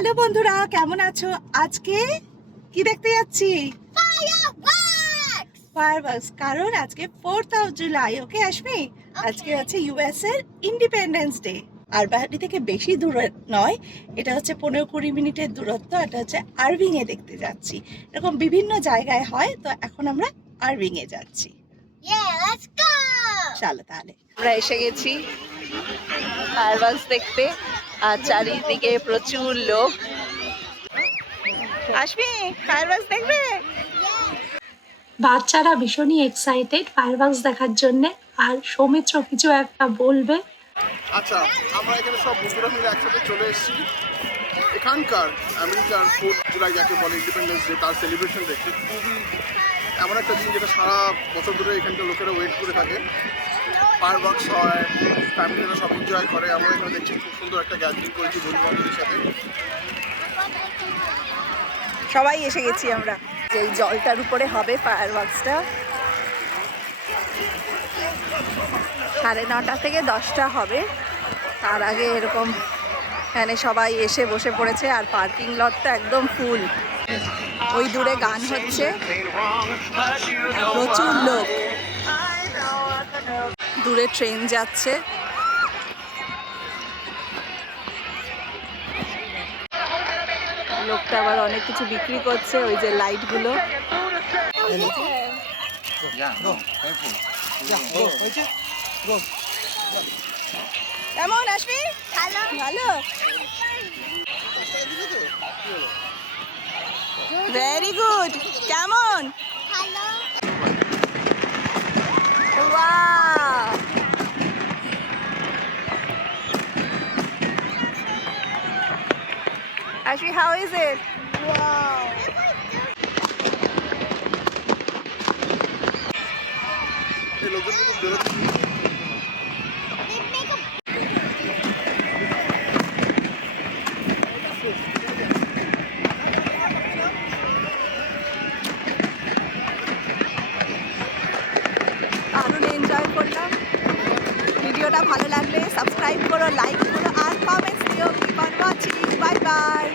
Hello বন্ধুরা, কেমন আছো? আজকে কি দেখতে যাচ্ছি? ফায়ারওয়ার্কস। কারণ আজকে 4th of July। ওকে আসবি? আজকে হচ্ছে ইউএস এর ইন্ডিপেন্ডেন্স ডে। আর বাড়ি থেকে বেশি দূরে নয়, এটা হচ্ছে 15-20 মিনিটের দূরত্ব। এটা হচ্ছে আরভিং এ দেখতে যাচ্ছি। এরকম বিভিন্ন জায়গায় হয়, তো এখন আমরা আরভিং এ যাচ্ছি। চলো তাহলে আমরা এসে গেছি ফায়ারওয়ার্কস দেখতে। আর চারিদিকে প্রচুর লোক। আসবি ফায়ারওয়ার্কস দেখবে? বাচ্চারা ভীষণই এক্সাইটেড ফায়ারওয়ার্কস দেখার জন্য। আর সৌমিত্র কিছু একটা বলবে। আচ্ছা, আমরা এখানে সব বন্ধুরা মিলে একসাথে চলে এসেছি এখানকার আমেরিকার 4th জুলাই যাকে বলে ইন্ডিপেন্ডেন্স ডে, তার সেলিব্রেশন দেখতে। খুবই এমন একটা দিন যেটা সারা বছর ধরে এখানকার লোকেরা ওয়েট করে থাকে। ফায়ারওয়ার্কস হয়, ফ্যামিলিরা সব এনজয় করে। আমরা এখানে দেখছি খুব সুন্দর একটা গ্যাদারিং করেছি বন্ধু বান্ধবদের সাথে। সবাই এসে গেছি আমরা। যেই জলটার উপরে হবে ফায়ারওয়ার্কসটা 9:30 থেকে 10টা হবে। তার আগে এরকম এখানে সবাই এসে বসে পড়েছে। আর পার্কিং লটটা একদম ফুল। ওই দূরে গান হচ্ছে, প্রচুর লোক। দূরে ট্রেন যাচ্ছে। লোকটা আবার অনেক কিছু বিক্রি করছে, ওই যে লাইটগুলো। কেমন আসবি? ভালো। Very good. কেমন? Wow. Ashby, how is it? Wow. দারুণ এনজয় করলাম। ভিডিওটা ভালো লাগলে সাবস্ক্রাইব করো, লাইক করো আর কমেন্টস দিও। Keep on watching. Bye by.